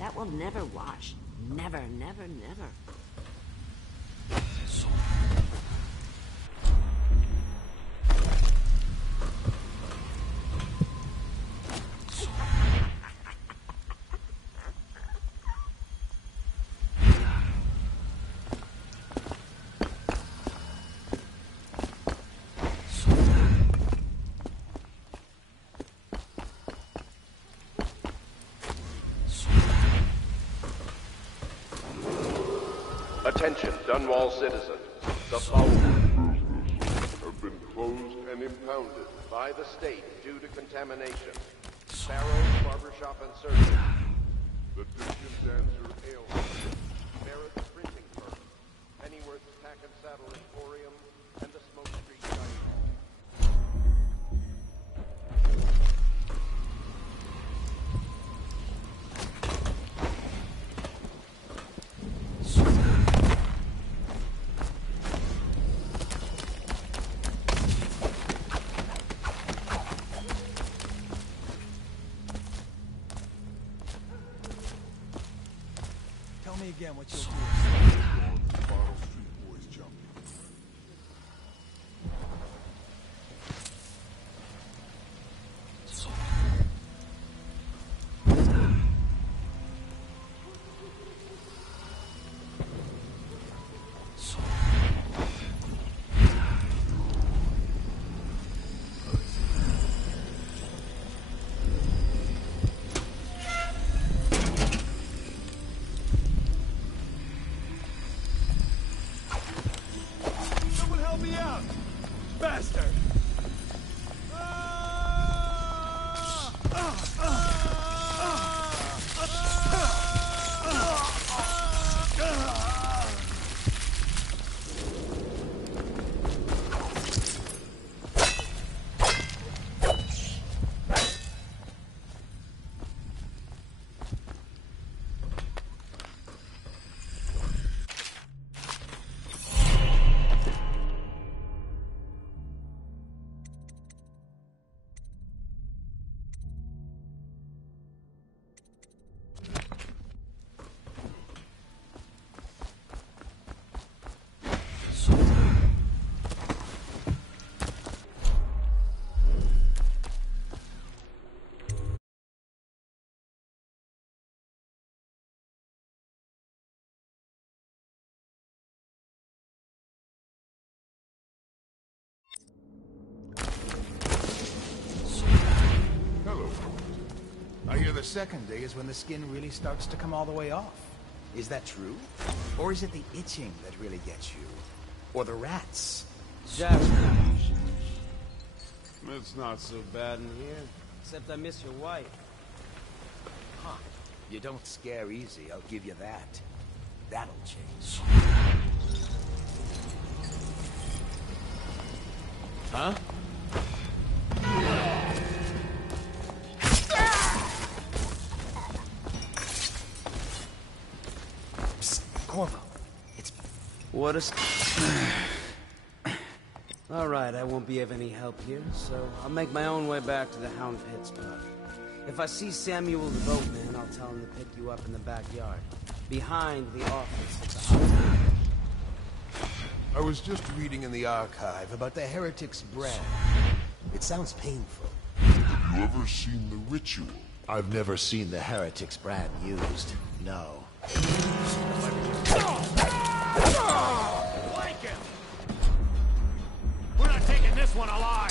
That will never wash. Never, never, never. Attention, Dunwall citizens. The following have been closed and impounded by the state due to contamination. Sparrow's Barbershop and Surgery. The Dungeon Dancer Ale. Barrett's Printing Firm. Pennyworth's Tack and Saddle Emporium. And the Smoke Street Dining Hall. Again, what you'll do. Bottle Street Boys jumping. I hear the second day is when the skin really starts to come all the way off. Is that true? Or is it the itching that really gets you? Or the rats? That's right. It's not so bad in here. Except I miss your wife. Huh. You don't scare easy, I'll give you that. That'll change. Huh? Corvo, it's... What a... Alright, I won't be of any help here, so I'll make my own way back to the Hound Pit spot. If I see Samuel the boatman, I'll tell him to pick you up in the backyard, behind the office at the hospital. I was just reading in the archive about the heretic's brand. It sounds painful. Have you ever seen the ritual? I've never seen the heretic's brand used, no. Like him! We're not taking this one alive!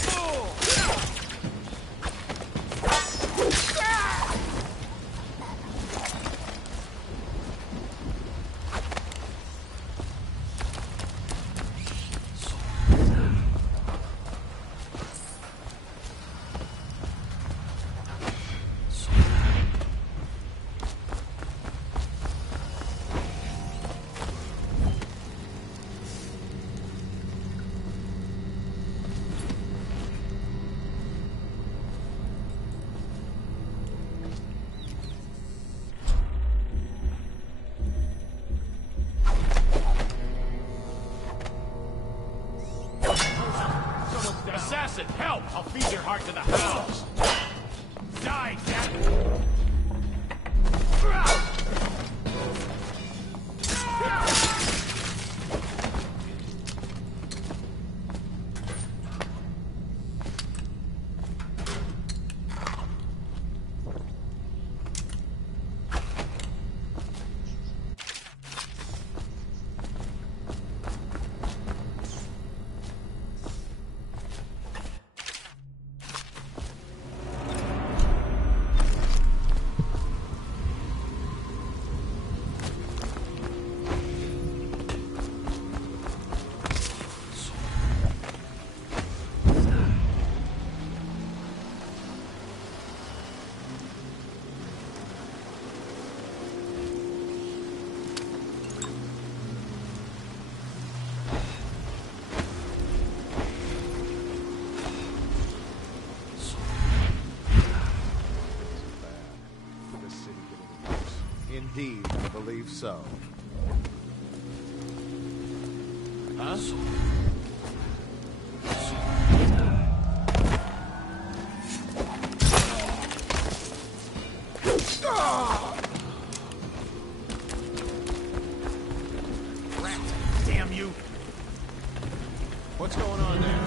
Assassin, help! I'll feed your heart to the hounds! Die, Jack! Indeed, I believe so. Huh? Rat, damn you! What's going on there?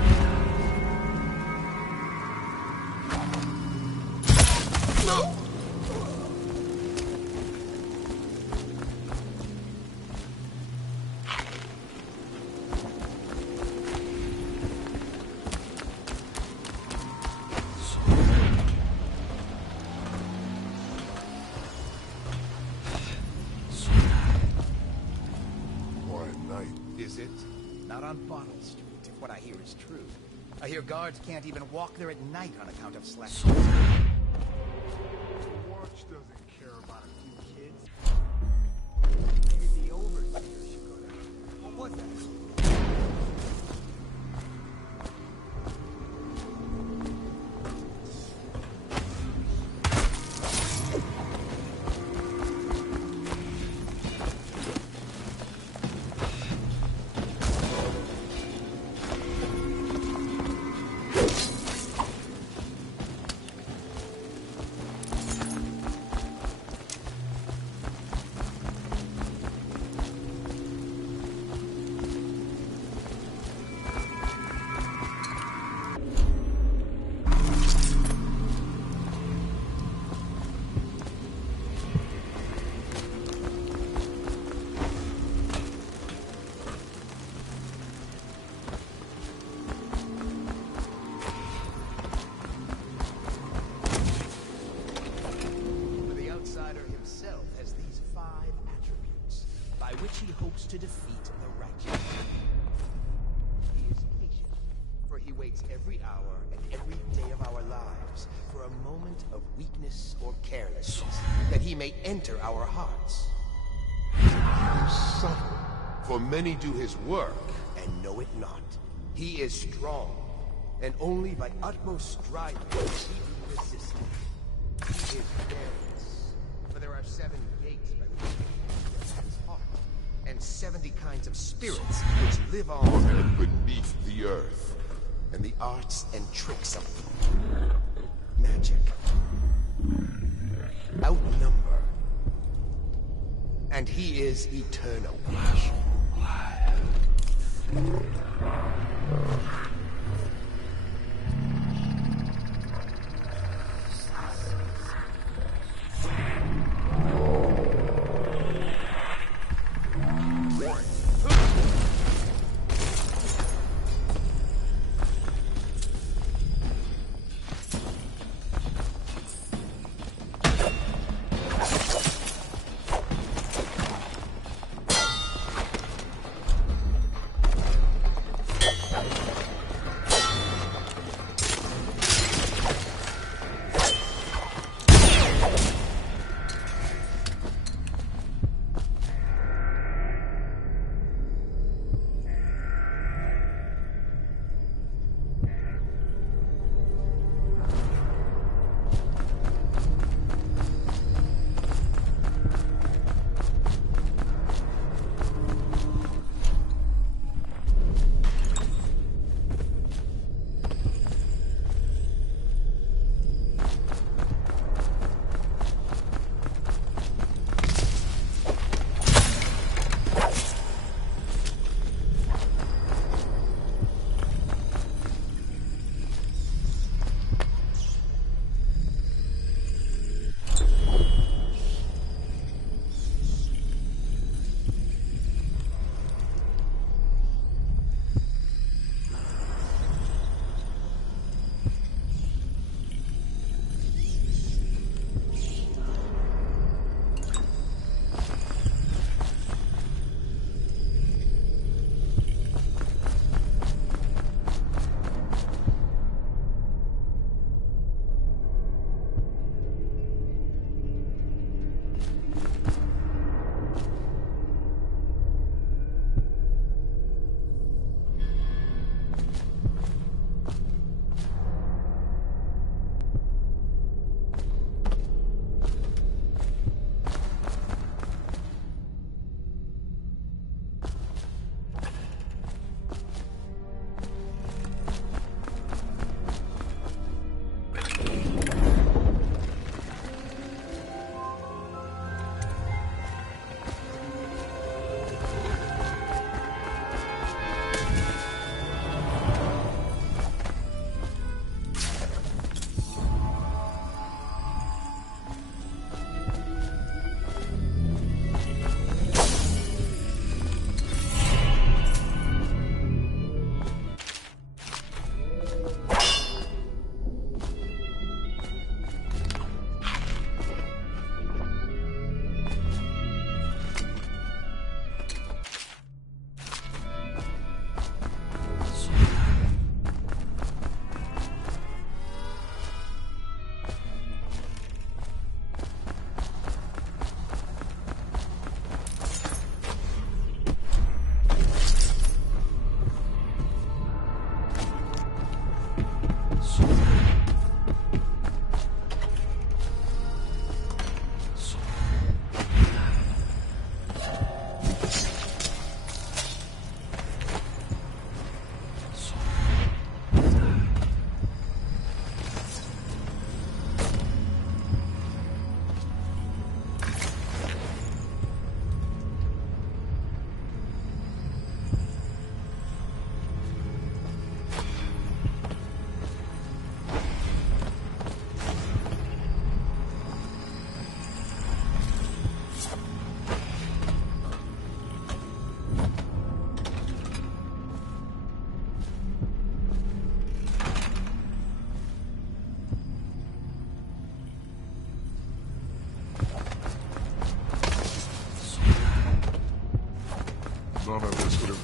No! Is it? Not on Bottle Street, if what I hear is true. I hear guards can't even walk there at night on account of slack. The watch doesn't care about a few kids. Maybe the overseer should go down. What was that? To defeat the righteous. He is patient, for he waits every hour and every day of our lives for a moment of weakness or carelessness, that he may enter our hearts. He is subtle, for many do his work, And know it not. He is strong, and only by utmost striving will he be resisted. He is fearless, for there are 7 gates by which he enters his heart, and 70 kinds of spirits which live on and beneath the earth. and the arts and tricks of magic outnumber. And he is eternal.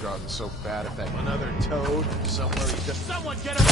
gotten so bad at that. Another toad somewhere. He's just. Someone get him!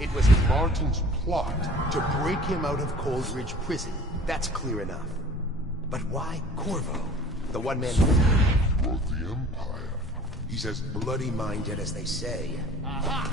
It was Martin's plot to break him out of Coldridge Prison. That's clear enough. But why Corvo? The one-man Wrote the Empire. He's as bloody-minded as they say. Aha!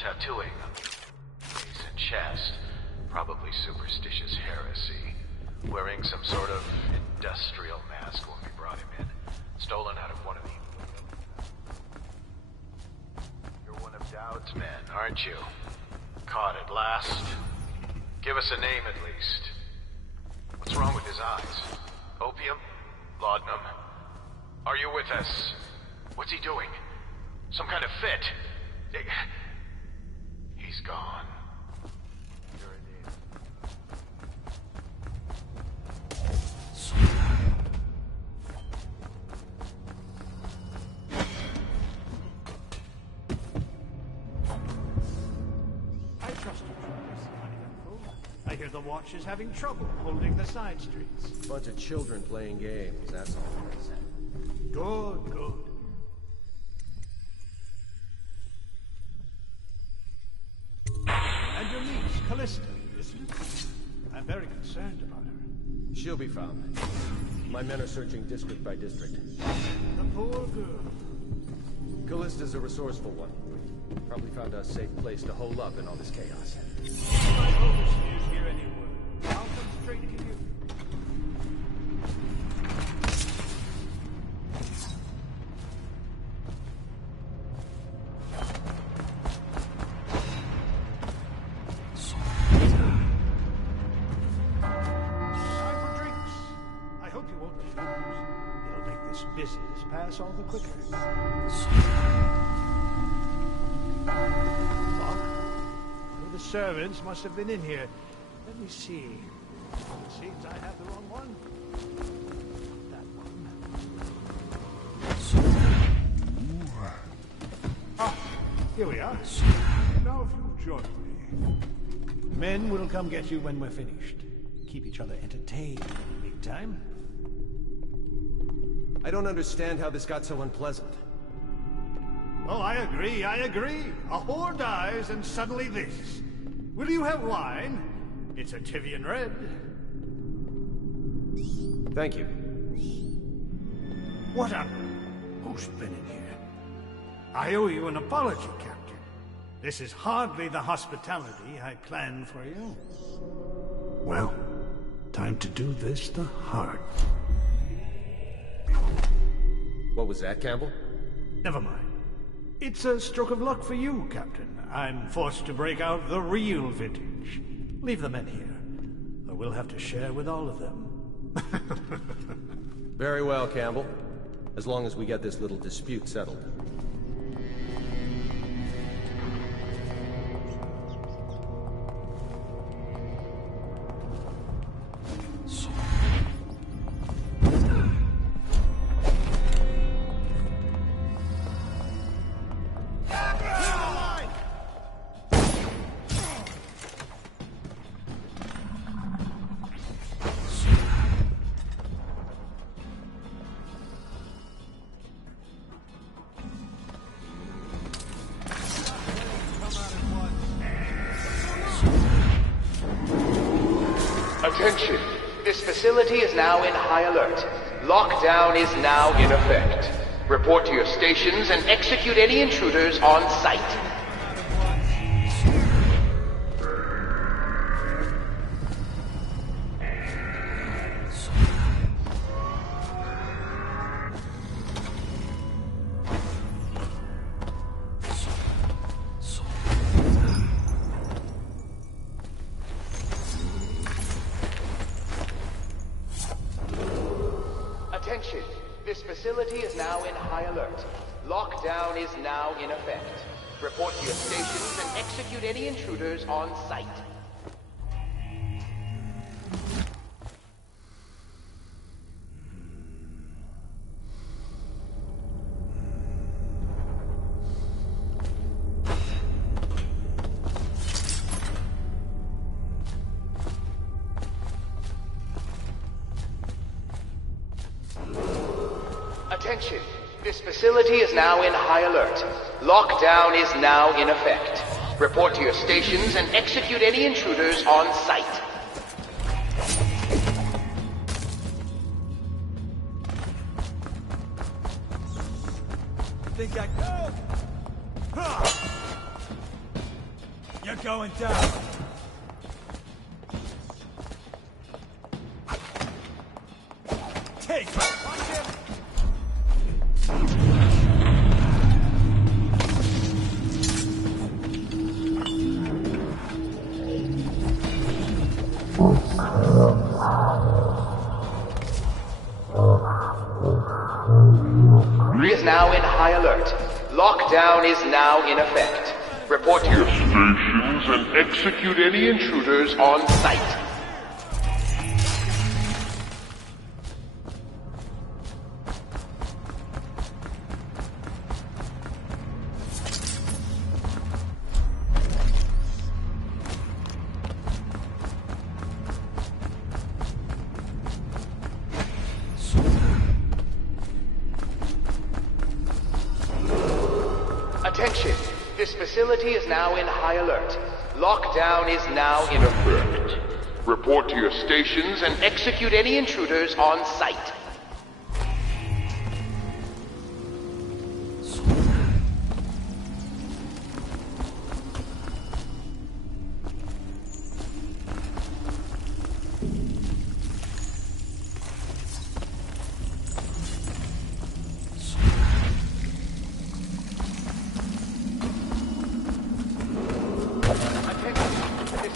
Tattooing on the face and chest, probably superstitious heresy, wearing some sort of industrial mask when we brought him in, stolen out of one of the... You're one of Dowd's men, aren't you? Caught at last? Give us a name at least. What's wrong with his eyes? Opium? Laudanum? Are you with us? What's he doing? Some kind of fit? He's gone. You're an I trust you, Miss Uneventful. I hear the watch is having trouble holding the side streets. Bunch of children playing games, that's all I said. Good, good. And your niece, Callista, isn't it? I'm very concerned about her. She'll be found. My men are searching district by district. The poor girl. Callista's a resourceful one. Probably found a safe place to hole up in all this chaos. My overseers hear any word. I'll come straight to you. Business pass all the quicker. Lock? One of the servants must have been in here. Let me see. It seems I have the wrong one. That one. Ah, here we are. Now if you'll join me. Men will come get you when we're finished. Keep each other entertained in the meantime. I don't understand how this got so unpleasant. Oh, I agree. A whore dies and suddenly this. Will you have wine? It's a Tivian red. Thank you. What up? Who's been in here? I owe you an apology, Captain. This is hardly the hospitality I planned for you. Well, time to do this the hard. What was that, Campbell? Never mind. It's a stroke of luck for you, Captain. I'm forced to break out the real vintage. Leave the men here, or we'll have to share with all of them. Very well, Campbell. As long as we get this little dispute settled. Attention! This facility is now in high alert. Lockdown is now in effect. Report to your stations and execute any intruders on site. Attention! This facility is now in high alert. Lockdown is now in effect. Report to your stations and execute any intruders on site. Attention! This facility is now in high alert. Lockdown is now in effect. Report to your stations and execute any intruders on site. Think I go? You're going down. Take it. Watch him. Is now in high alert. Lockdown is now in effect. Report to your stations and execute any intruders on site. Attention! This facility is now in high alert. Lockdown is now in effect. Report to your stations and execute any intruders on site.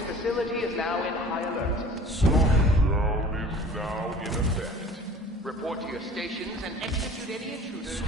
Facility is now in high alert. Lockdown is now in effect. Report to your stations and execute any intruders.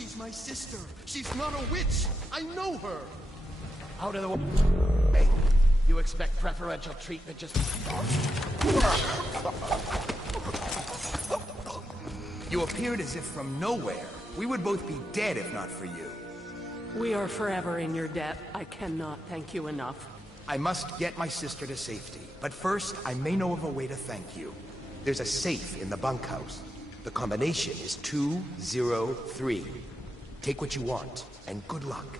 She's my sister. She's not a witch. I know her. Out of the way. Hey, you expect preferential treatment just... You appeared as if from nowhere. We would both be dead if not for you. We are forever in your debt. I cannot thank you enough. I must get my sister to safety. But first, I may know of a way to thank you. There's a safe in the bunkhouse. The combination is 203. Take what you want, and good luck.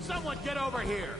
Someone get over here!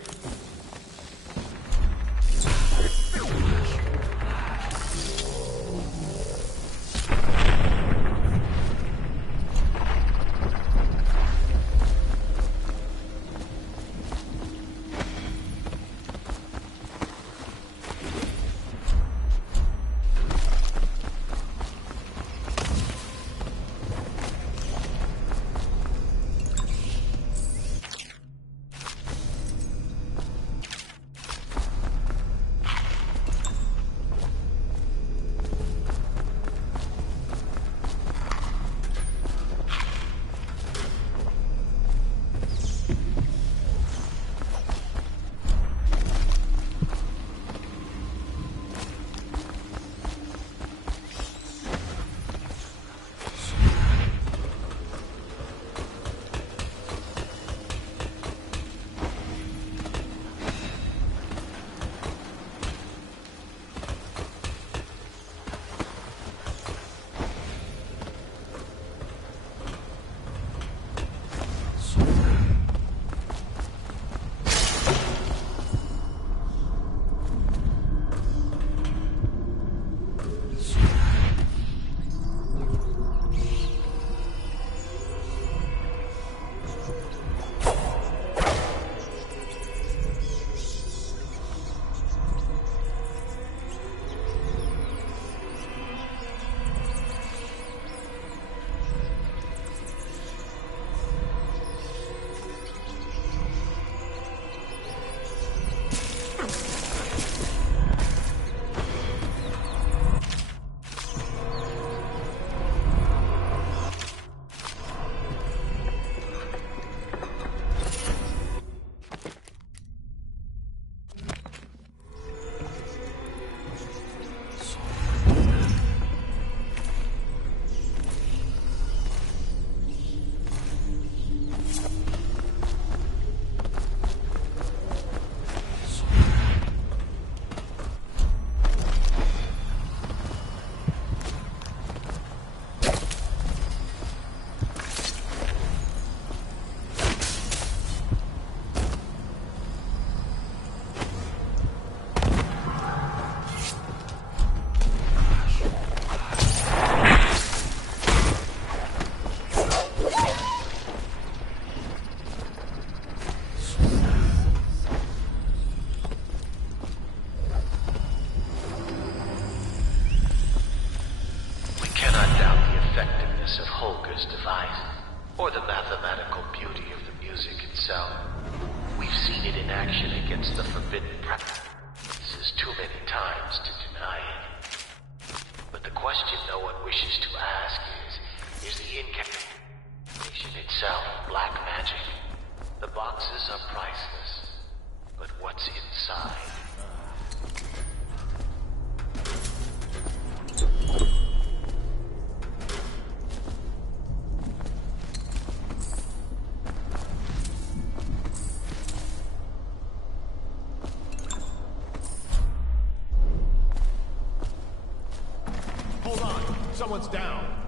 Someone's down.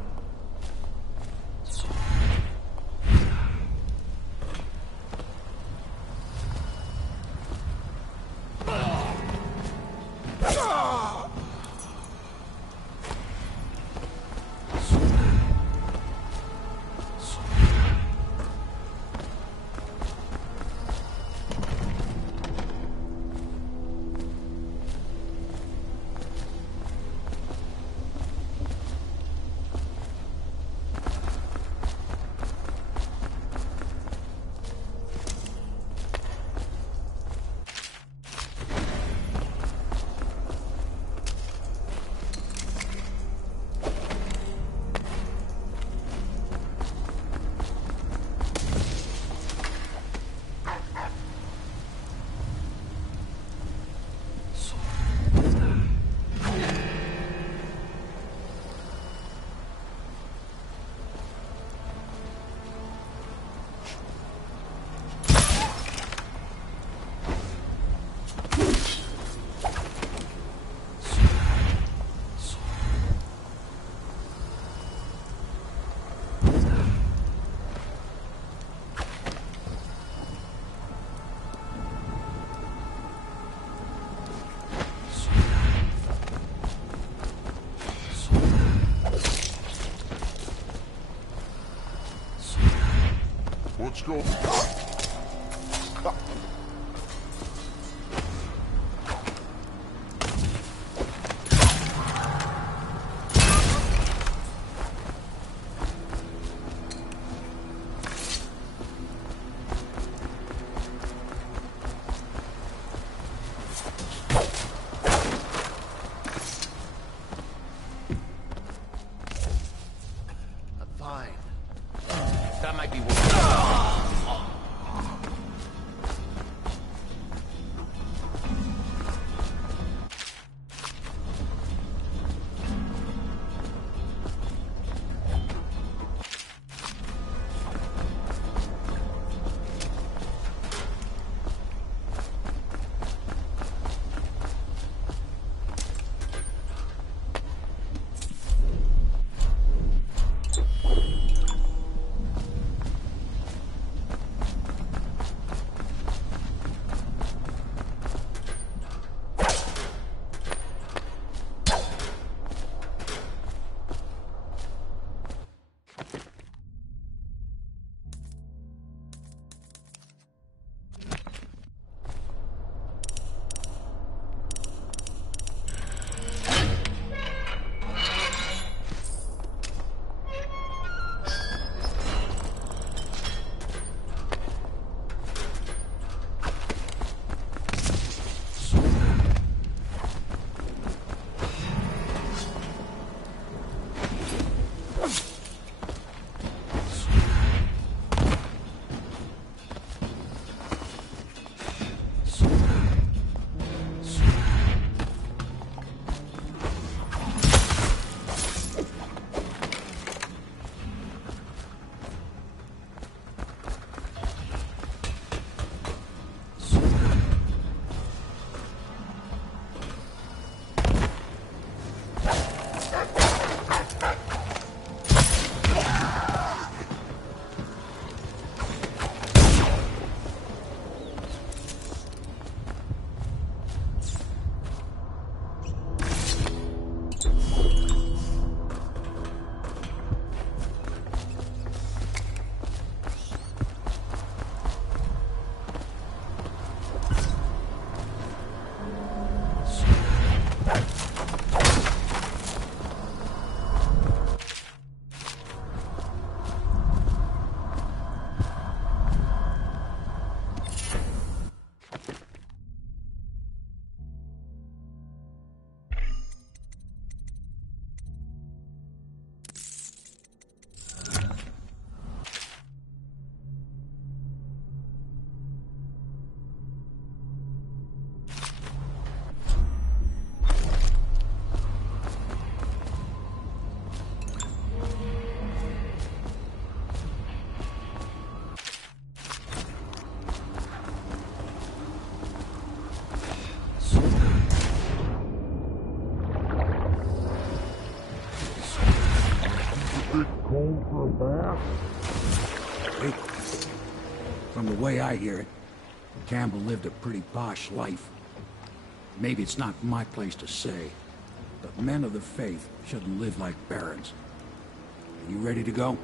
Let's go. From the way I hear it, Campbell lived a pretty posh life. Maybe it's not my place to say, but men of the faith shouldn't live like barons. You ready to go?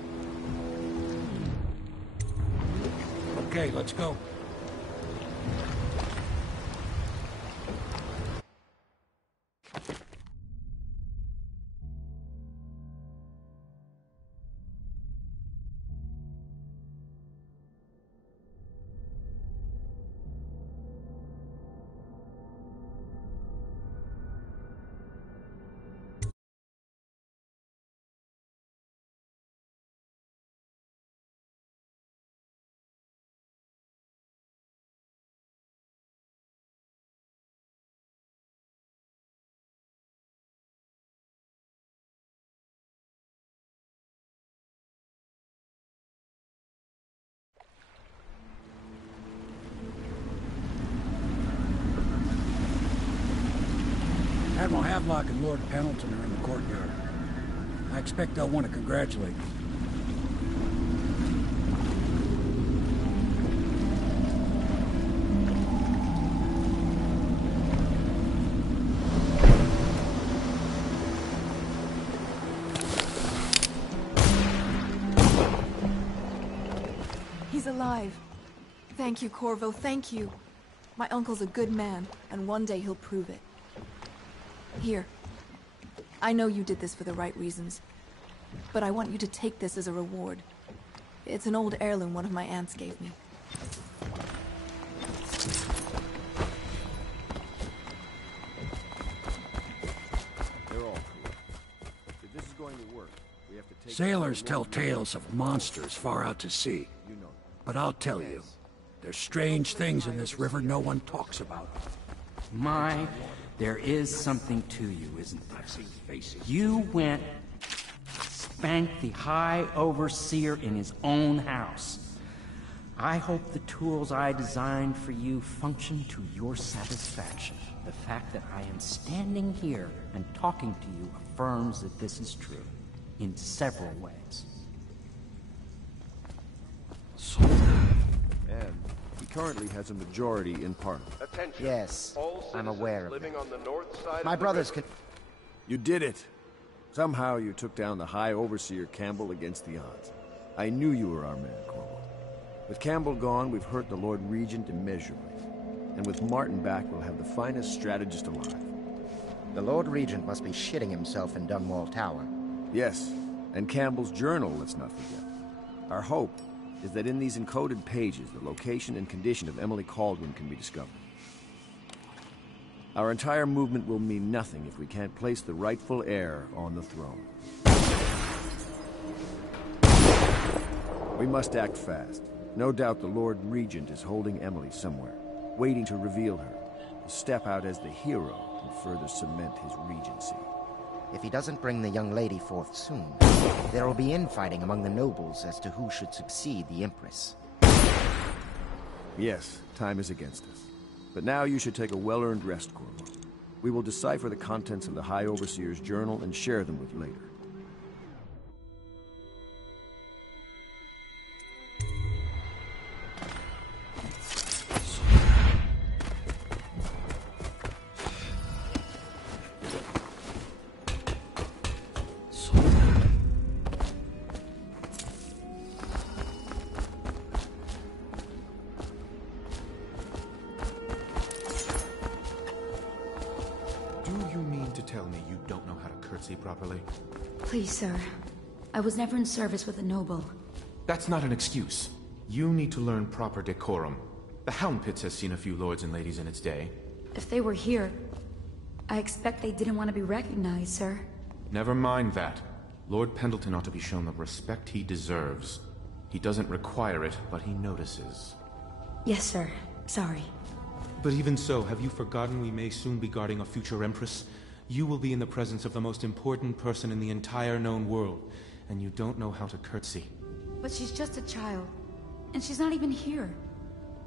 Okay, let's go. Admiral Havelock and Lord Pendleton are in the courtyard. I expect they'll want to congratulate me. He's He's alive. Thank you, Corvo, thank you. My uncle's a good man, and one day he'll prove it. Here. I know you did this for the right reasons, but I want you to take this as a reward. It's an old heirloom one of my aunts gave me. They're all cool. If this is going to work, we have to take... Sailors tell tales of monsters far out to sea. But I'll tell you, there's strange things in this river no one talks about. My, there is something to you, isn't there? You went, spanked the High Overseer in his own house. I hope the tools I designed for you function to your satisfaction. The fact that I am standing here and talking to you affirms that this is true, in several ways. And he currently has a majority in Parliament. Attention. Yes, All I'm citizens aware of living it. on the north side My of the brothers river. can... You did it! Somehow you took down the High Overseer Campbell against the odds. I knew you were our man, Corvo. With Campbell gone, we've hurt the Lord Regent immeasurably. And with Martin back, we'll have the finest strategist alive. The Lord Regent must be shitting himself in Dunwall Tower. Yes, and Campbell's journal, let's not forget. Our hope is that in these encoded pages, the location and condition of Emily Caldwin can be discovered. Our entire movement will mean nothing if we can't place the rightful heir on the throne. We must act fast. No doubt the Lord Regent is holding Emily somewhere, waiting to reveal her, to step out as the hero and further cement his regency. If he doesn't bring the young lady forth soon, there will be infighting among the nobles as to who should succeed the Empress. Yes, time is against us. But now you should take a well-earned rest, Corvo. We will decipher the contents of the High Overseer's journal and share them with you later. Properly. Please, sir. I was never in service with a noble. That's not an excuse. You need to learn proper decorum. The Hound Pits has seen a few lords and ladies in its day. If they were here, I expect they didn't want to be recognized, sir. Never mind that. Lord Pendleton ought to be shown the respect he deserves. He doesn't require it, but he notices. Yes, sir. Sorry. But even so, have you forgotten we may soon be guarding a future Empress? You will be in the presence of the most important person in the entire known world, and you don't know how to curtsy. But she's just a child, and she's not even here.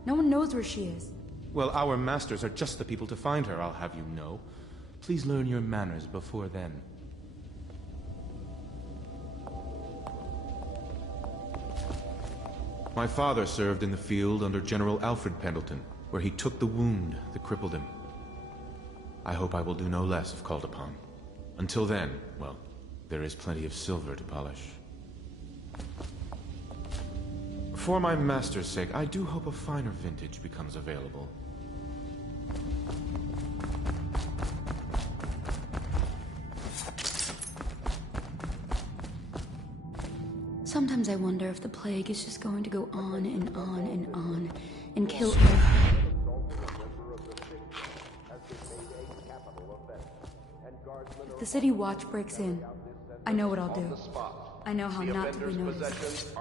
No one knows where she is. Well, our masters are just the people to find her, I'll have you know. Please learn your manners before then. My father served in the field under General Alfred Pendleton, where he took the wound that crippled him. I hope I will do no less if called upon. Until then, well, there is plenty of silver to polish. For my master's sake, I do hope a finer vintage becomes available. Sometimes I wonder if the plague is just going to go on and on and on and kill If the city watch breaks in, I know what I'll do. I know how not to be noticed.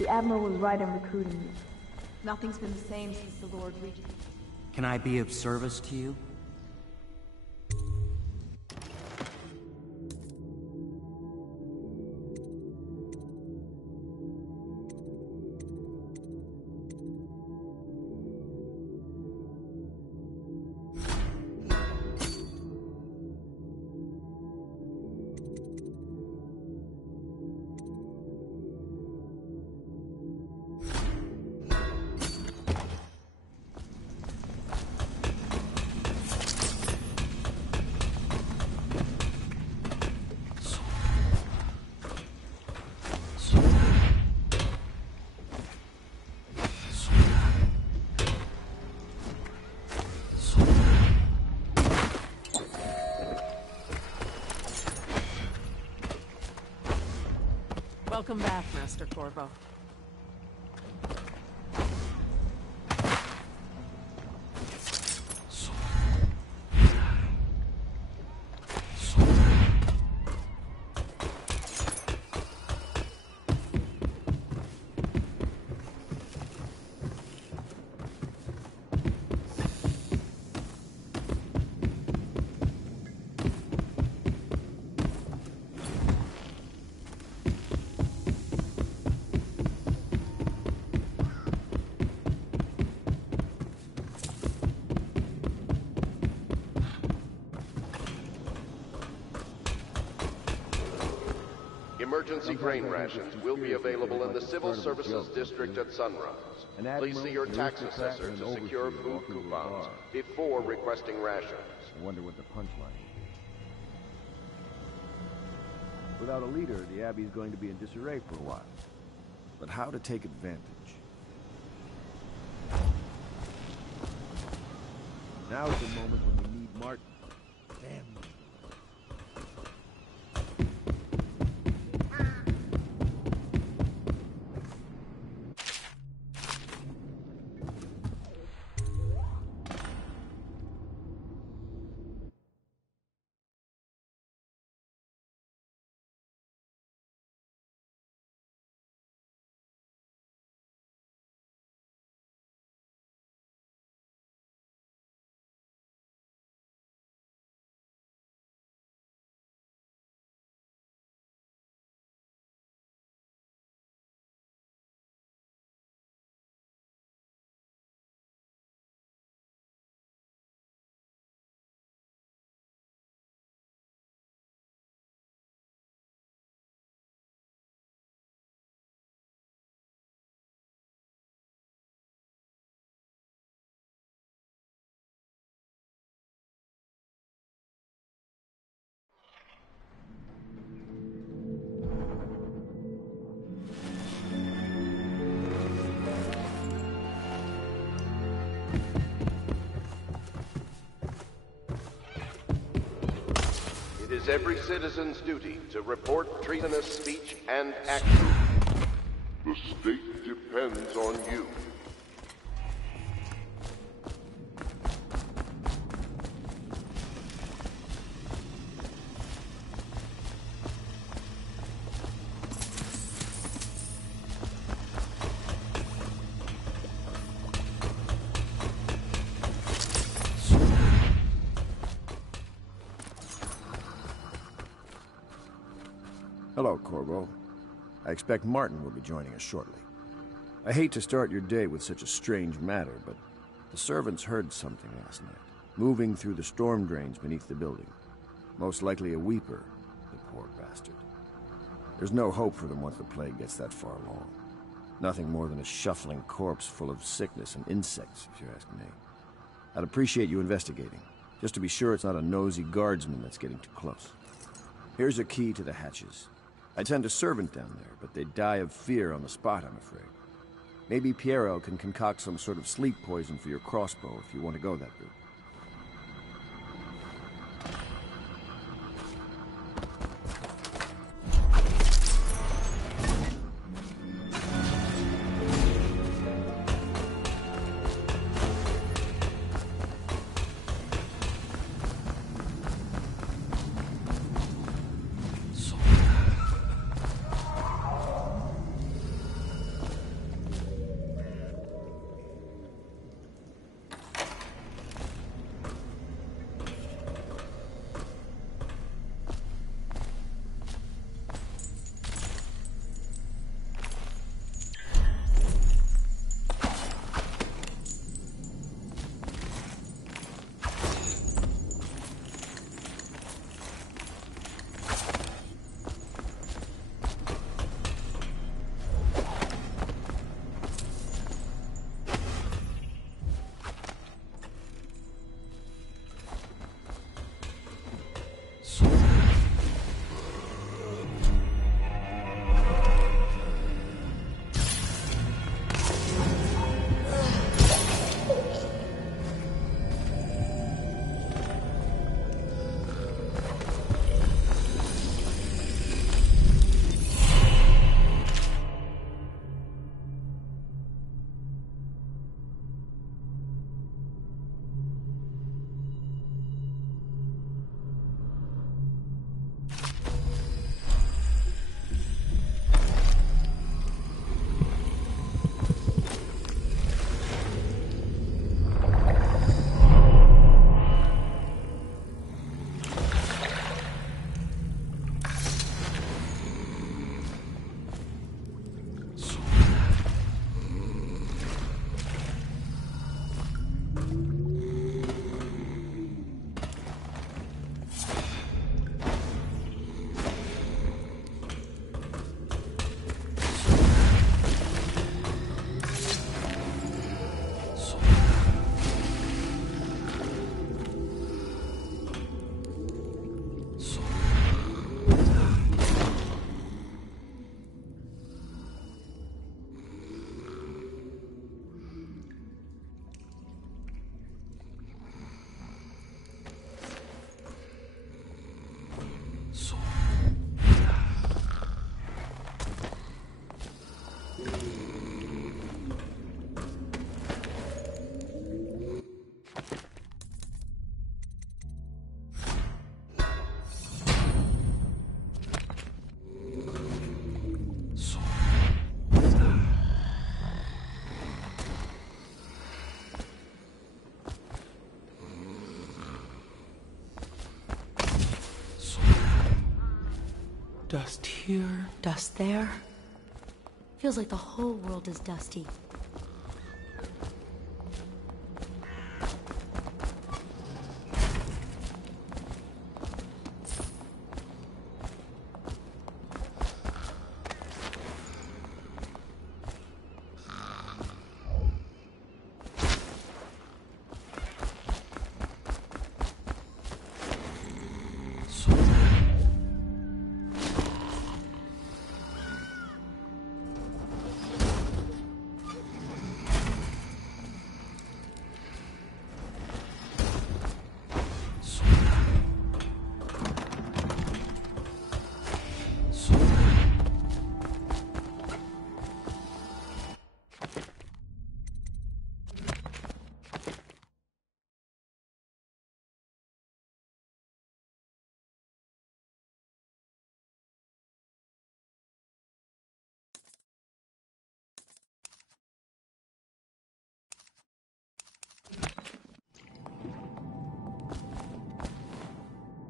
The Admiral was right in recruiting me. Nothing's been the same since the Lord Regent. Can I be of service to you? Welcome back, Master Corvo. Emergency grain rations will be available in the Civil Services District at sunrise. Please see your tax assessor to secure food coupons before requesting rations. I wonder what the punchline is. Without a leader, the Abbey's going to be in disarray for a while. But how to take advantage? Now's the moment when we need Martin. Damn. It is every citizen's duty to report treasonous speech and action. The state depends on you. Hello, Corvo. I expect Martin will be joining us shortly. I hate to start your day with such a strange matter, but the servants heard something last night, moving through the storm drains beneath the building. Most likely a weeper, the poor bastard. There's no hope for them once the plague gets that far along. Nothing more than a shuffling corpse full of sickness and insects, if you ask me. I'd appreciate you investigating, just to be sure it's not a nosy guardsman that's getting too close. Here's a key to the hatches. I'd send a servant down there, but they'd die of fear on the spot, I'm afraid. Maybe Piero can concoct some sort of sleep poison for your crossbow if you want to go that route. Dust here. Dust there. Feels like the whole world is dusty.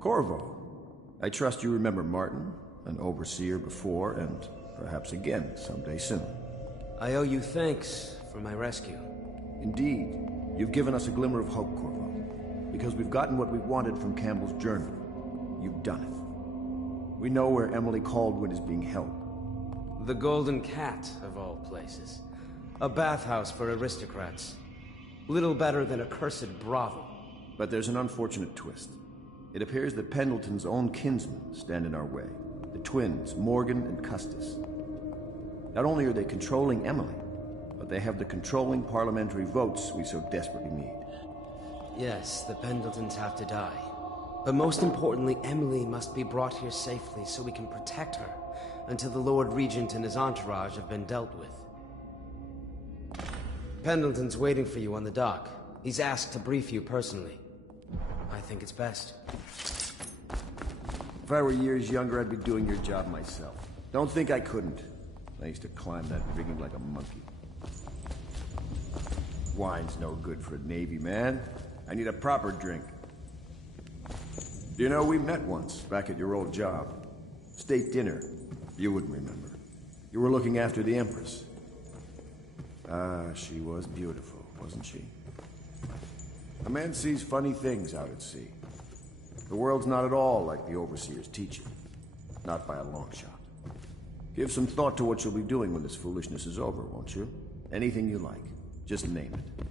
Corvo, I trust you remember Martin, an overseer before, and perhaps again someday soon. I owe you thanks for my rescue. Indeed, you've given us a glimmer of hope, Corvo. Because we've gotten what we wanted from Campbell's journal. You've done it. We know where Emily Caldwin is being held. The Golden Cat, of all places. A bathhouse for aristocrats. Little better than a cursed brothel. But there's an unfortunate twist. It appears that Pendleton's own kinsmen stand in our way. The twins, Morgan and Custis. Not only are they controlling Emily, but they have the controlling parliamentary votes we so desperately need. Yes, the Pendletons have to die. But most importantly, Emily must be brought here safely so we can protect her until the Lord Regent and his entourage have been dealt with. Pendleton's waiting for you on the dock. He's asked to brief you personally. I think it's best. If I were years younger, I'd be doing your job myself. Don't think I couldn't. I used to climb that rigging like a monkey. Wine's no good for a Navy man. I need a proper drink. You know, we met once, back at your old job. State dinner. You wouldn't remember. You were looking after the Empress. Ah, she was beautiful, wasn't she? A man sees funny things out at sea. The world's not at all like the Overseer's teaching. Not by a long shot. Give some thought to what you'll be doing when this foolishness is over, won't you? Anything you like. Just name it.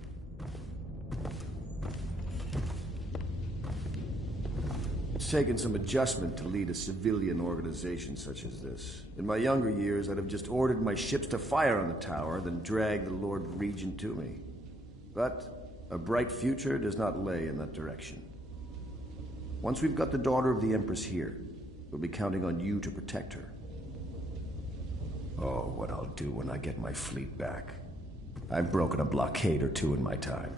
It's taken some adjustment to lead a civilian organization such as this. In my younger years, I'd have just ordered my ships to fire on the tower, then drag the Lord Regent to me. But a bright future does not lay in that direction. Once we've got the daughter of the Empress here, we'll be counting on you to protect her. Oh, what I'll do when I get my fleet back. I've broken a blockade or two in my time.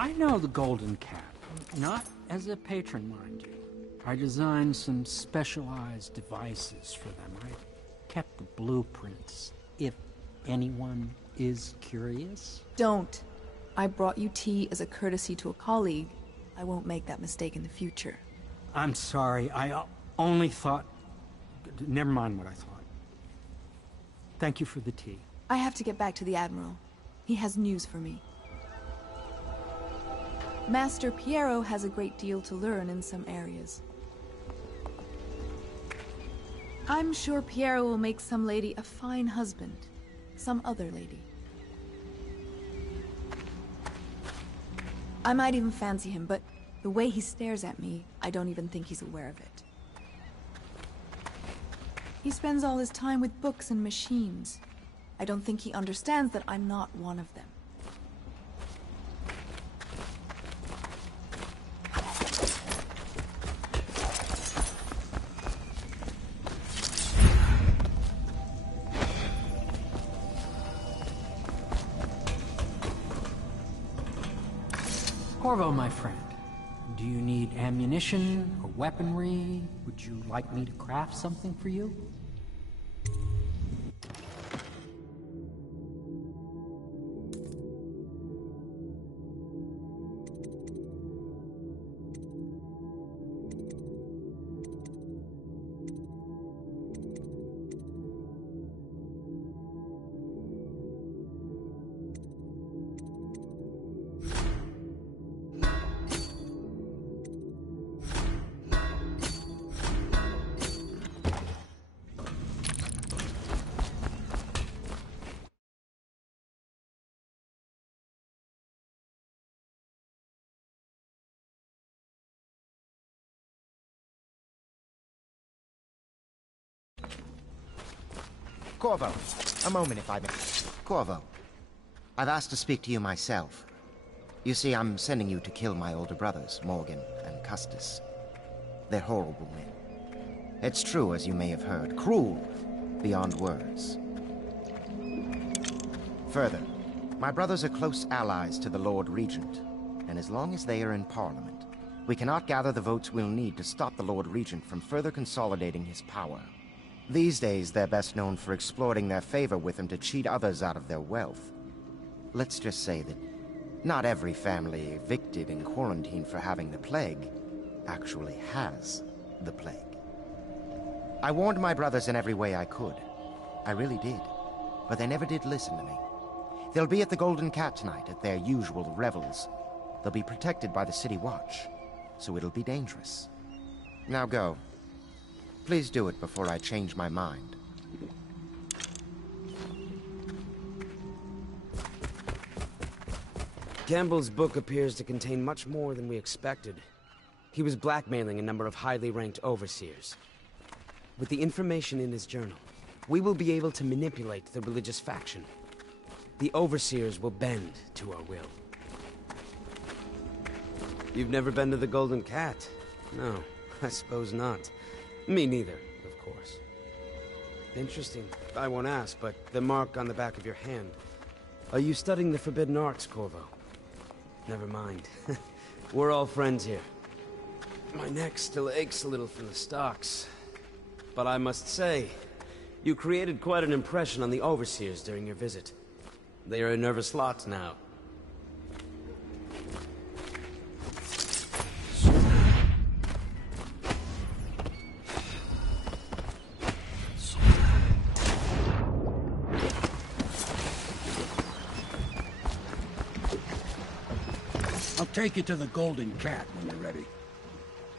I know the Golden Cat, not as a patron, mind you. I designed some specialized devices for them. I kept the blueprints, if anyone is curious. Don't. I brought you tea as a courtesy to a colleague. I won't make that mistake in the future. I'm sorry, I only thought... Never mind what I thought. Thank you for the tea. I have to get back to the Admiral. He has news for me. Master Piero has a great deal to learn in some areas. I'm sure Piero will make some lady a fine husband. Some other lady. I might even fancy him, but the way he stares at me, I don't even think he's aware of it. He spends all his time with books and machines. I don't think he understands that I'm not one of them. Corvo, my friend, Do you need ammunition or weaponry? Would you like me to craft something for you? Corvo, a moment if I may. Corvo, I've asked to speak to you myself. You see, I'm sending you to kill my older brothers, Morgan and Custis. They're horrible men. It's true, as you may have heard, cruel beyond words. Further, my brothers are close allies to the Lord Regent, and as long as they are in Parliament, we cannot gather the votes we'll need to stop the Lord Regent from further consolidating his power. These days, they're best known for exploiting their favor with him to cheat others out of their wealth. Let's just say that not every family evicted and quarantined for having the plague actually has the plague. I warned my brothers in every way I could. I really did. But they never did listen to me. They'll be at the Golden Cat tonight at their usual revels. They'll be protected by the City Watch, so it'll be dangerous. Now go. Please do it before I change my mind. Campbell's book appears to contain much more than we expected. He was blackmailing a number of highly ranked overseers. With the information in his journal, we will be able to manipulate the religious faction. The overseers will bend to our will. You've never been to the Golden Cat? No, I suppose not. Me neither, of course. Interesting. I won't ask, but the mark on the back of your hand. Are you studying the forbidden arts, Corvo? Never mind. We're all friends here. My neck still aches a little from the stocks. But I must say, you created quite an impression on the overseers during your visit. They are a nervous lot now. I'll take you to the Golden Cat when you're ready.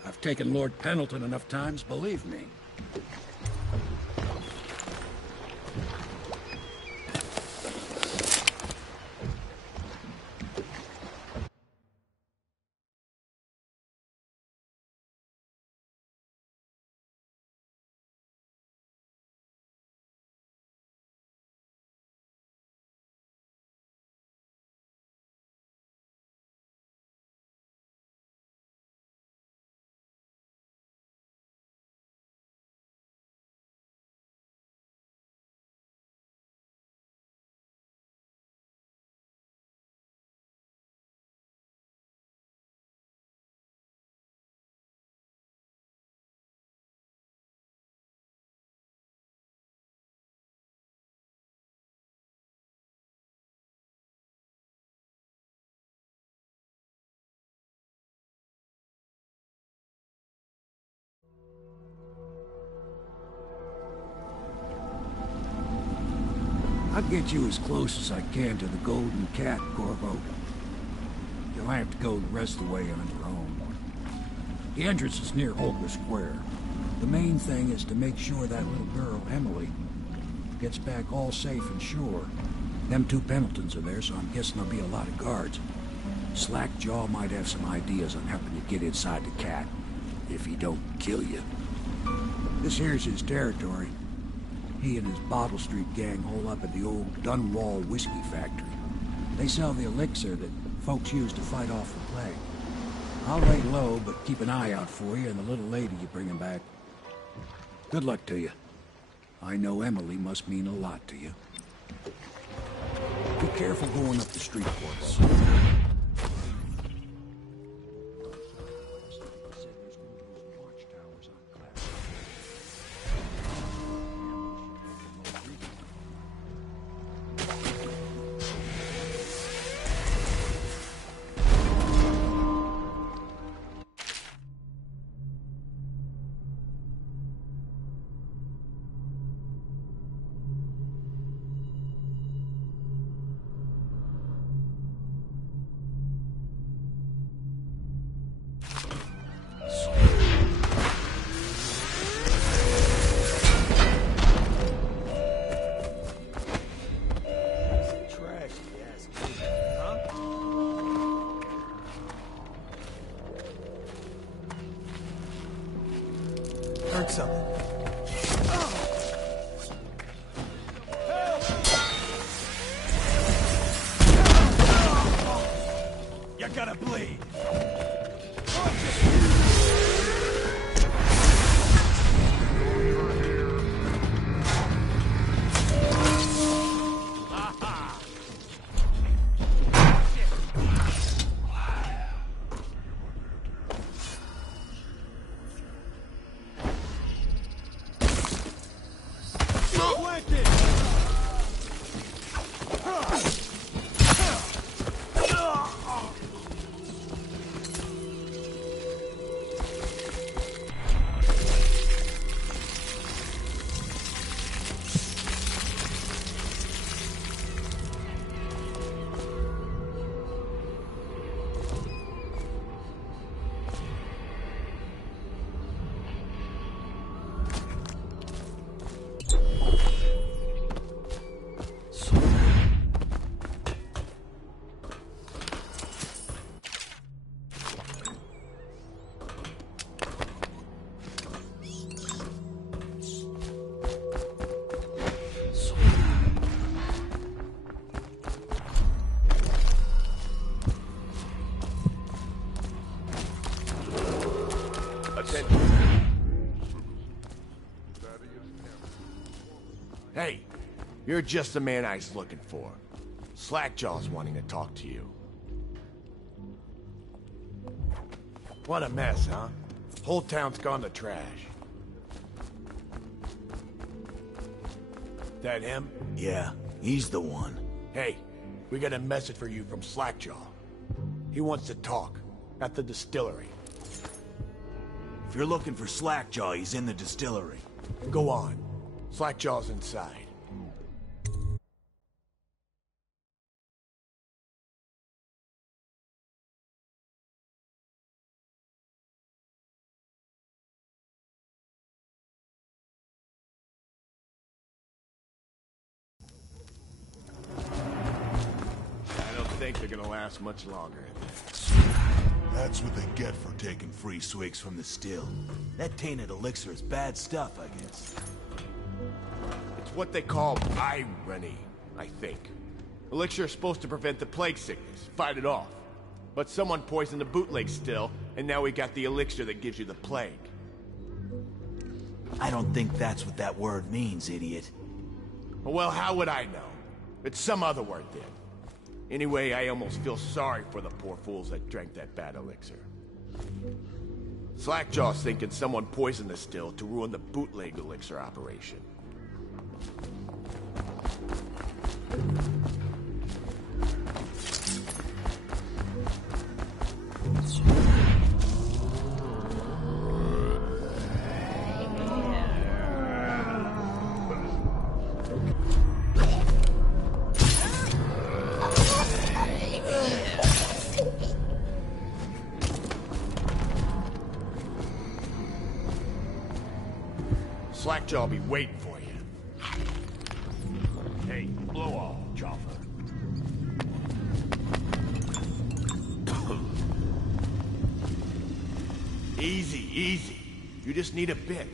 I've taken Lord Pendleton enough times, believe me. I'll get you as close as I can to the Golden Cat, Corvo. You'll have to go the rest of the way on your own. The entrance is near Holger Square. The main thing is to make sure that little girl, Emily, gets back all safe and sure. Them two Pendletons are there, so I'm guessing there'll be a lot of guards. Slackjaw might have some ideas on helping you get inside the cat, if he don't kill you. This here's his territory. He and his Bottle Street gang hole up at the old Dunwall whiskey factory. They sell the elixir that folks use to fight off the plague. I'll lay low, but keep an eye out for you and the little lady you bring him back. Good luck to you. I know Emily must mean a lot to you. Be careful going up the street, Corvo. want something. You gotta bleed. Hey, you're just the man I was looking for. Slackjaw's wanting to talk to you. What a mess, huh? Whole town's gone to trash. That him? Yeah, he's the one. Hey, we got a message for you from Slackjaw. He wants to talk at the distillery. If you're looking for Slackjaw, he's in the distillery. Go on. Slackjaw's inside. I don't think they're gonna last much longer. That's what they get for taking free swigs from the still. That tainted elixir is bad stuff, I guess. It's what they call irony, I think. Elixir is supposed to prevent the plague sickness, fight it off. But someone poisoned the bootleg still, and now we got the elixir that gives you the plague. I don't think that's what that word means, idiot. Well, how would I know? It's some other word then. Anyway, I almost feel sorry for the poor fools that drank that bad elixir. Slackjaw's thinking someone poisoned the still to ruin the bootleg elixir operation. Slackjaw'll be waiting for you. Hey, blow off, Jaffa. Easy, easy. You just need a bit.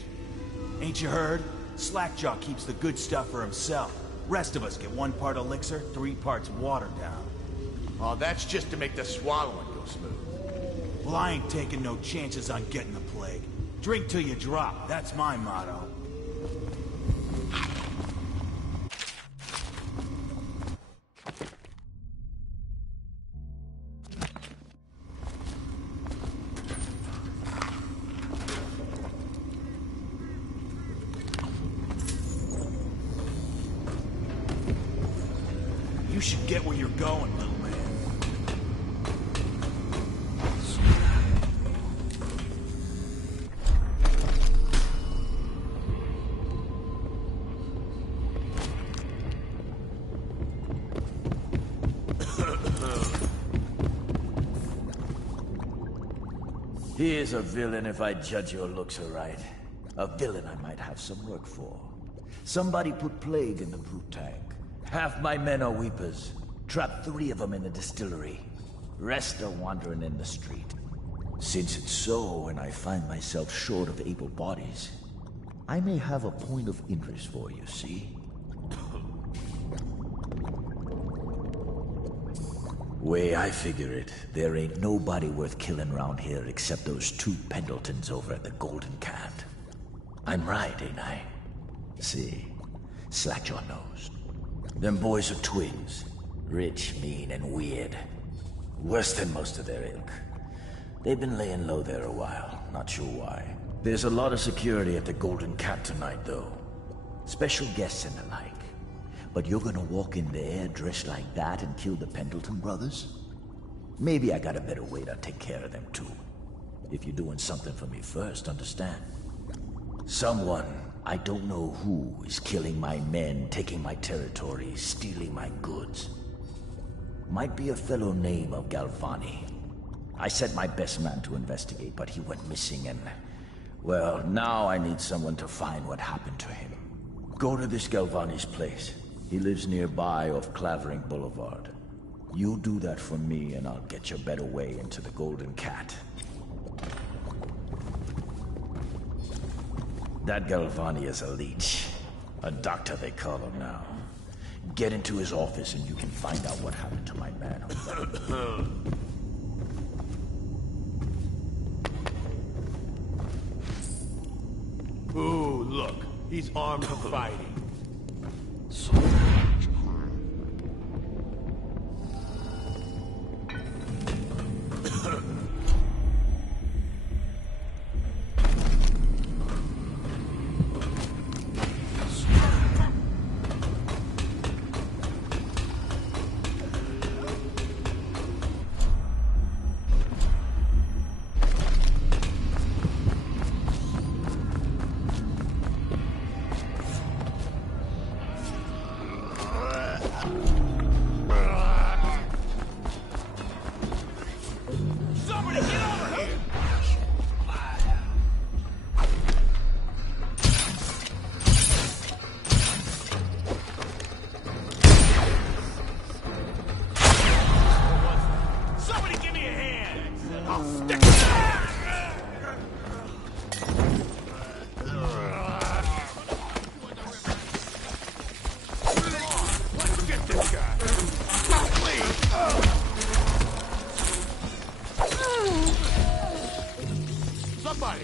Ain't you heard? Slackjaw keeps the good stuff for himself. Rest of us get 1 part elixir, 3 parts watered down. Oh, that's just to make the swallowing go smooth. Well, I ain't taking no chances on getting the plague. Drink till you drop, that's my motto. You should get where you're going, little man. He is a villain if I judge your looks aright. A villain I might have some work for. Somebody put plague in the brute tank. Half my men are weepers. Trapped 3 of them in the distillery. Rest are wandering in the street. Since it's so, and I find myself short of able bodies, I may have a point of interest for you, see? Way I figure it, there ain't nobody worth killing around here except those two Pendletons over at the Golden Cat. I'm right, ain't I? See, slack your nose. Them boys are twins. Rich, mean, and weird. Worse than most of their ilk. They've been laying low there a while, not sure why. There's a lot of security at the Golden Cat tonight, though. Special guests and the like. But you're gonna walk in there dressed like that and kill the Pendleton brothers? Maybe I got a better way to take care of them too. If you're doing something for me first, understand? Someone, I don't know who, is killing my men, taking my territory, stealing my goods. Might be a fellow named of Galvani. I sent my best man to investigate, but he went missing and... well, now I need someone to find what happened to him. Go to this Galvani's place. He lives nearby off Clavering Boulevard. You do that for me and I'll get you a better way into the Golden Cat. That Galvani is a leech. A doctor they call him now. Get into his office and you can find out what happened to my man. Ooh, look. He's armed for fighting.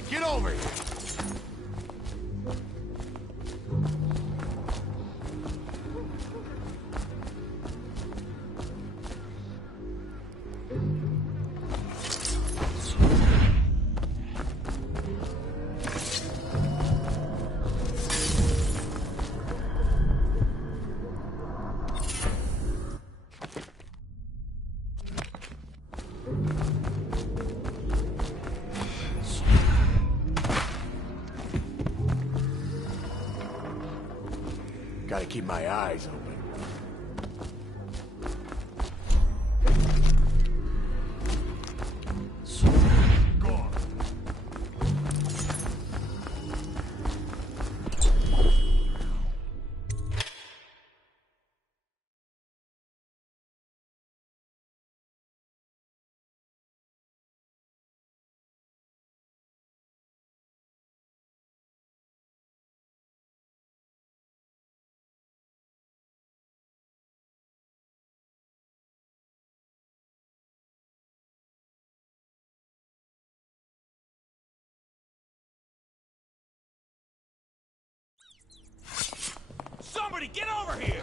Get over here! Gotta keep my eyes open. Somebody get over here!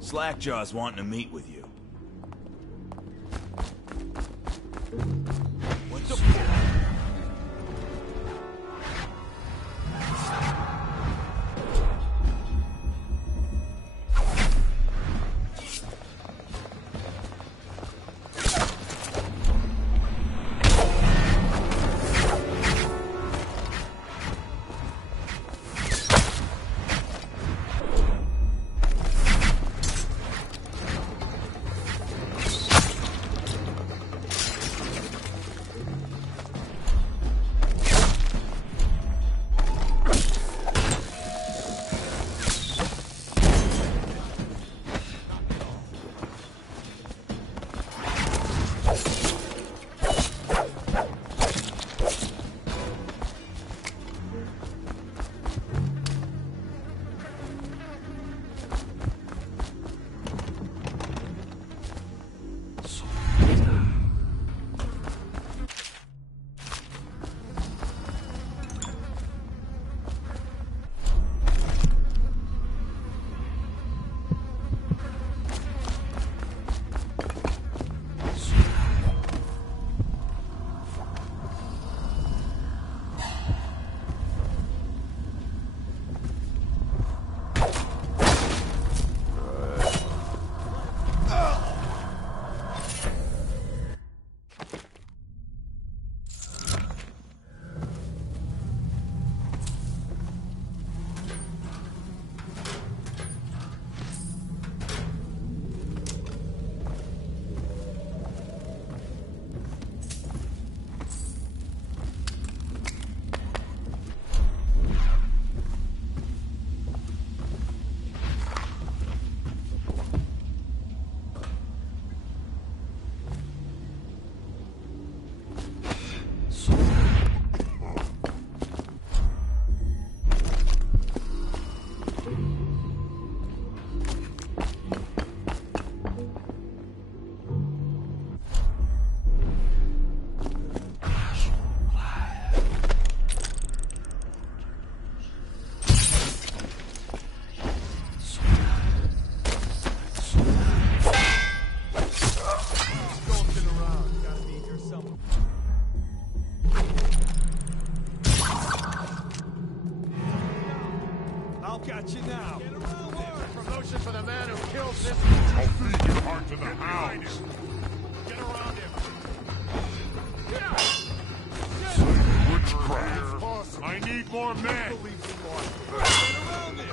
Slackjaw's wanting to meet with you. What's up? I'll catch you now. Get around here. Promotion for the man who kills this. I'll feed your heart to the hounds. Get around him. Witchcraft. I need more men. Get around there.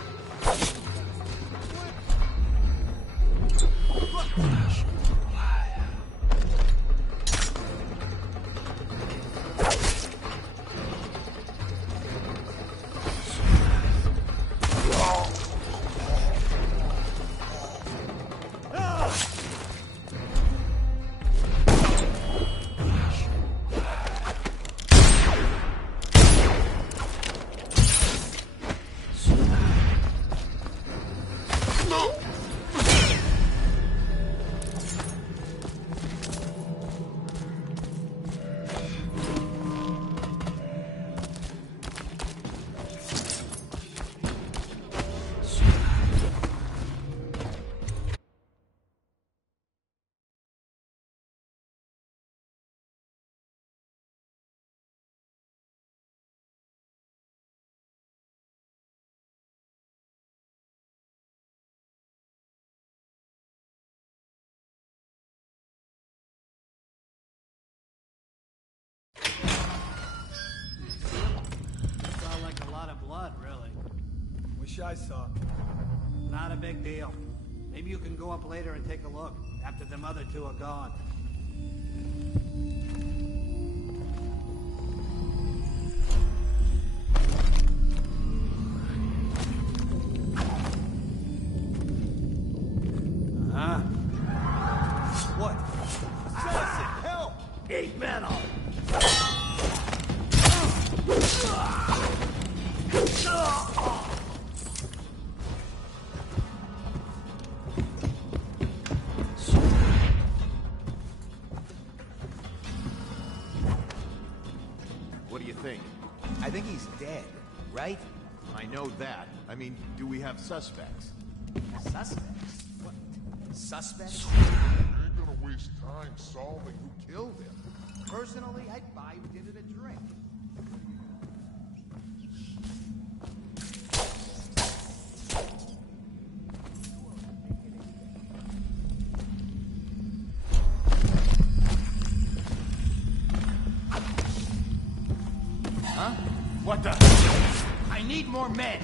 Blood, really. Wish I saw. Not a big deal. Maybe you can go up later and take a look, after them other two are gone. Huh? What? Johnson, help! 8 men on it! What do you think? I think he's dead, right? I know that. I mean, do we have suspects? Suspects? What? Suspects? You ain't gonna waste time solving who killed him. Personally, I'd buy who did it a drink. Huh? What the? I need more men!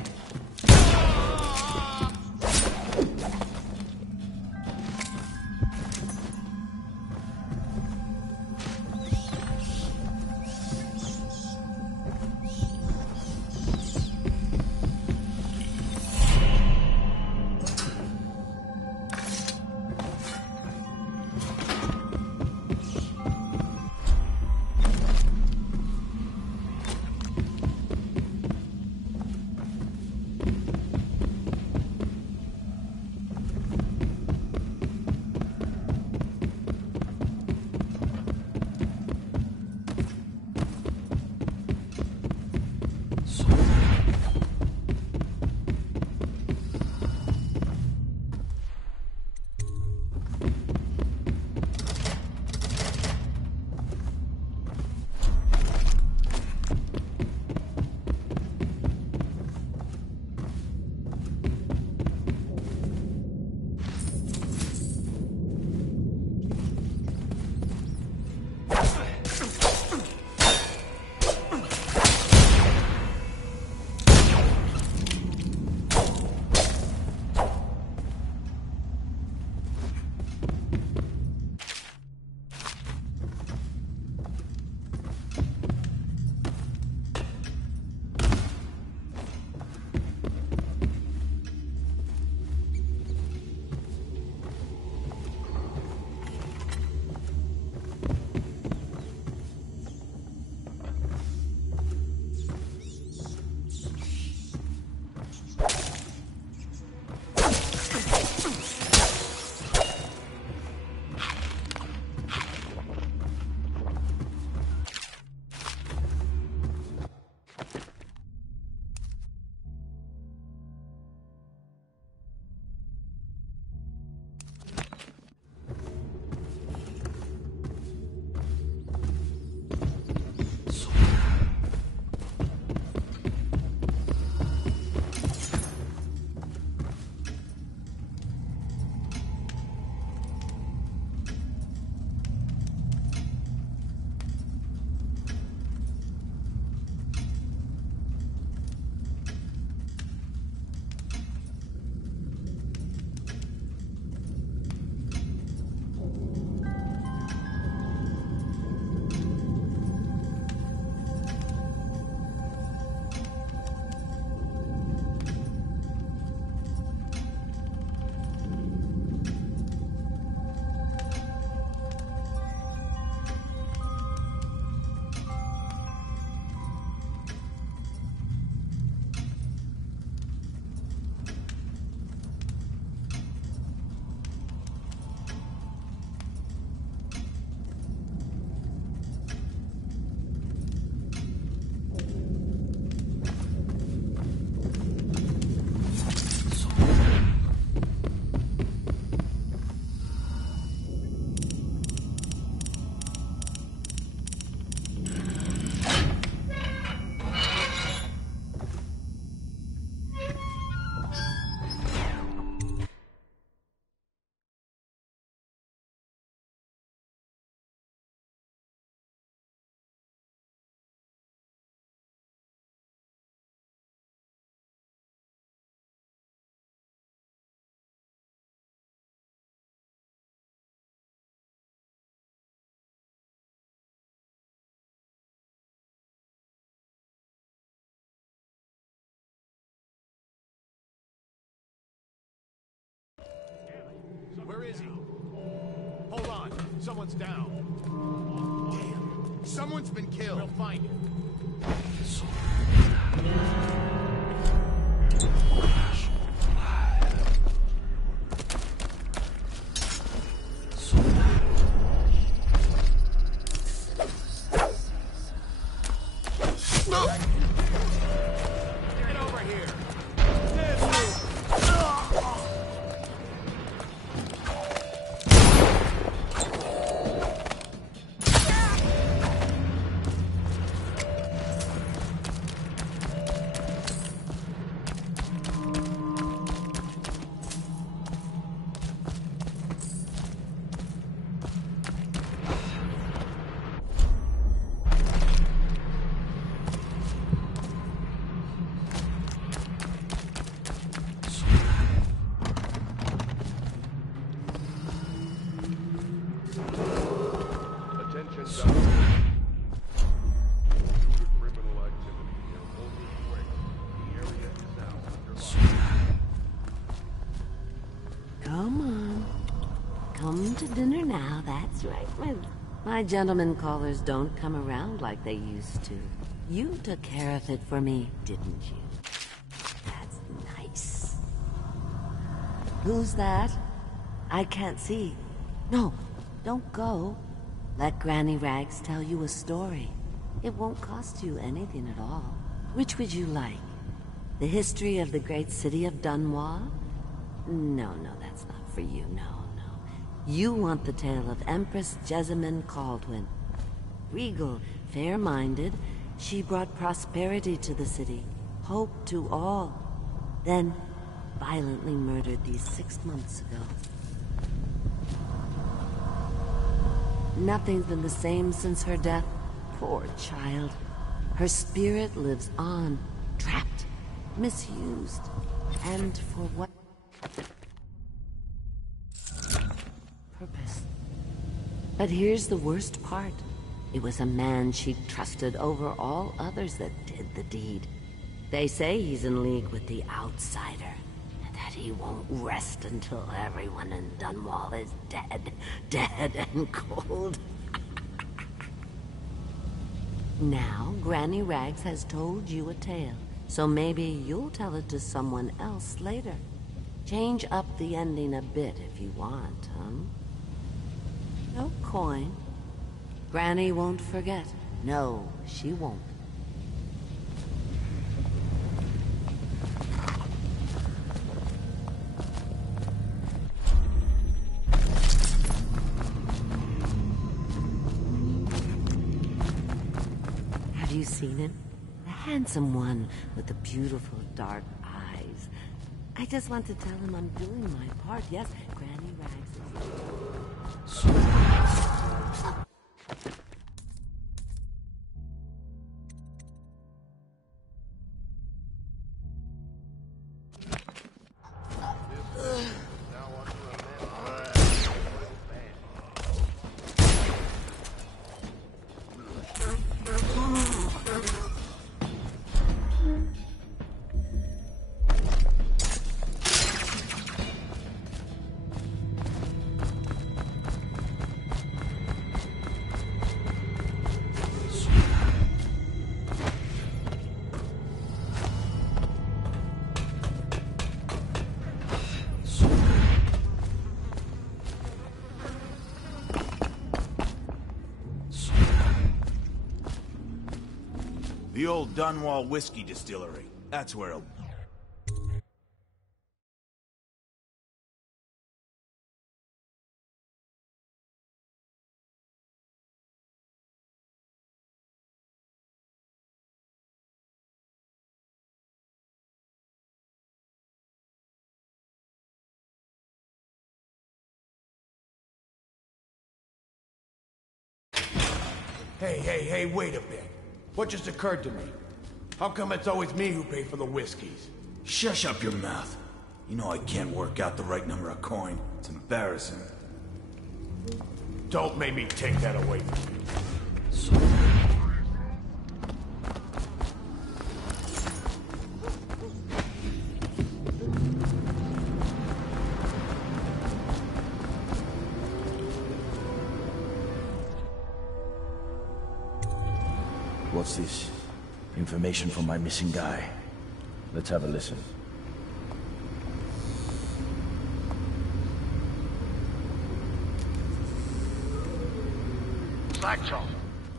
someone's down. Damn. Someone's been killed. We'll find him. Dinner now, that's right. My gentlemen callers don't come around like they used to. You took care of it for me, didn't you? That's nice. Who's that? I can't see. No, don't go. Let Granny Rags tell you a story. It won't cost you anything at all. Which would you like? The history of the great city of Dunwall? No, that's not for you, no. You want the tale of Empress Jessamine Caldwin. Regal, fair-minded, she brought prosperity to the city, hope to all, then violently murdered these 6 months ago. Nothing's been the same since her death. Poor child. Her spirit lives on, trapped, misused, and for what purpose? But here's the worst part. It was a man she trusted over all others that did the deed. They say he's in league with the outsider, and that he won't rest until everyone in Dunwall is dead and cold. Now, Granny Rags has told you a tale, so maybe you'll tell it to someone else later. Change up the ending a bit if you want, huh? No coin. Granny won't forget. No, she won't. Have you seen him? The handsome one with the beautiful dark eyes. I just want to tell him I'm doing my part. Yes, Granny Rags is... The old Dunwall whiskey distillery. That's where it'll... Hey, wait a bit. What just occurred to me? How come it's always me who pay for the whiskeys? Shush up your mouth. You know I can't work out the right number of coin. It's embarrassing. Don't make me take that away from you. What's this? Information from my missing guy. Let's have a listen. Slackjaw,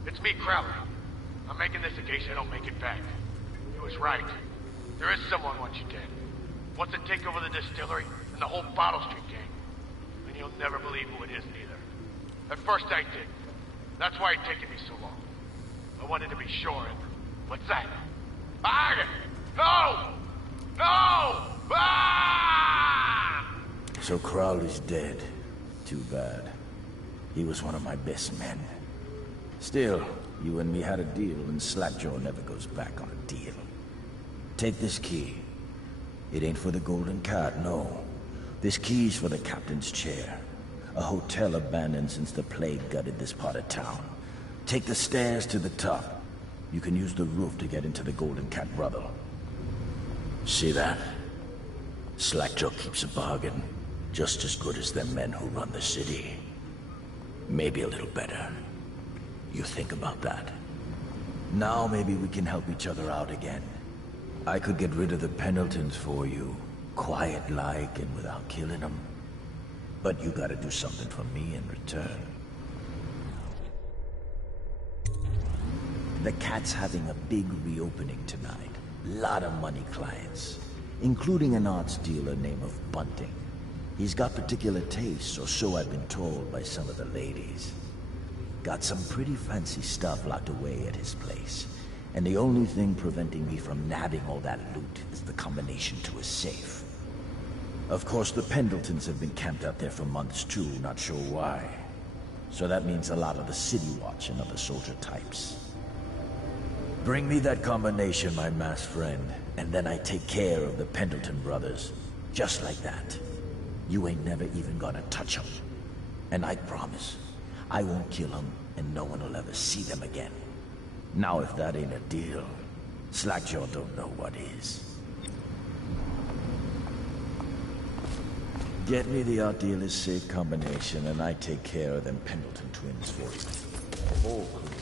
it's me, Crowley. I'm making this in case I don't make it back. He was right. There is someone wants you dead. Wants to take over the distillery and the whole Bottle Street gang. And you'll never believe who it is, neither. At first I did. That's why it's taken me so long. I wanted to be sure, and what's that? Ah! No! No! Ah! So Crowley's dead. Too bad. He was one of my best men. Still, you and me had a deal, and Slackjaw never goes back on a deal. Take this key. It ain't for the Golden Cat, no. This key's for the captain's chair. A hotel abandoned since the plague gutted this part of town. Take the stairs to the top. You can use the roof to get into the Golden Cat Brothel. See that? Slackjaw keeps a bargain. Just as good as the men who run the city. Maybe a little better. You think about that. Now maybe we can help each other out again. I could get rid of the Pendletons for you. Quiet-like and without killing them. But you gotta do something for me in return. The Cat's having a big reopening tonight. Lot of money clients. Including an arts dealer named of Bunting. He's got particular tastes, or so I've been told by some of the ladies. Got some pretty fancy stuff locked away at his place. And the only thing preventing me from nabbing all that loot is the combination to his safe. Of course, the Pendletons have been camped out there for months too, not sure why. So that means a lot of the City Watch and other soldier types. Bring me that combination, my masked friend, and then I take care of the Pendleton brothers. Just like that. You ain't never even gonna touch them. And I promise, I won't kill them, and no one will ever see them again. Now if that ain't a deal, Slackjaw don't know what is. Get me the art dealer's safe combination, and I take care of them Pendleton twins for you. The whole crew.